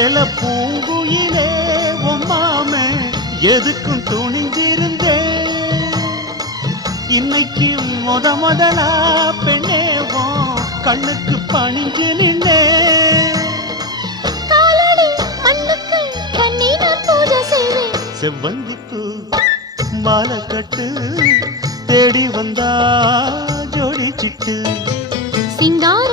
ஏல பூங்குயிலே உம்மாம எதுக்கும் துணிந்திருந்தேன். இன்னைக்கு முதலா பெண்ணேவோம் கண்ணுக்கு பணிஞ்சு நின்றேன். செவ்வந்திப்பு மாலை கட்டு தேடி வந்தா ஜோடி சிட்டு சிங்கார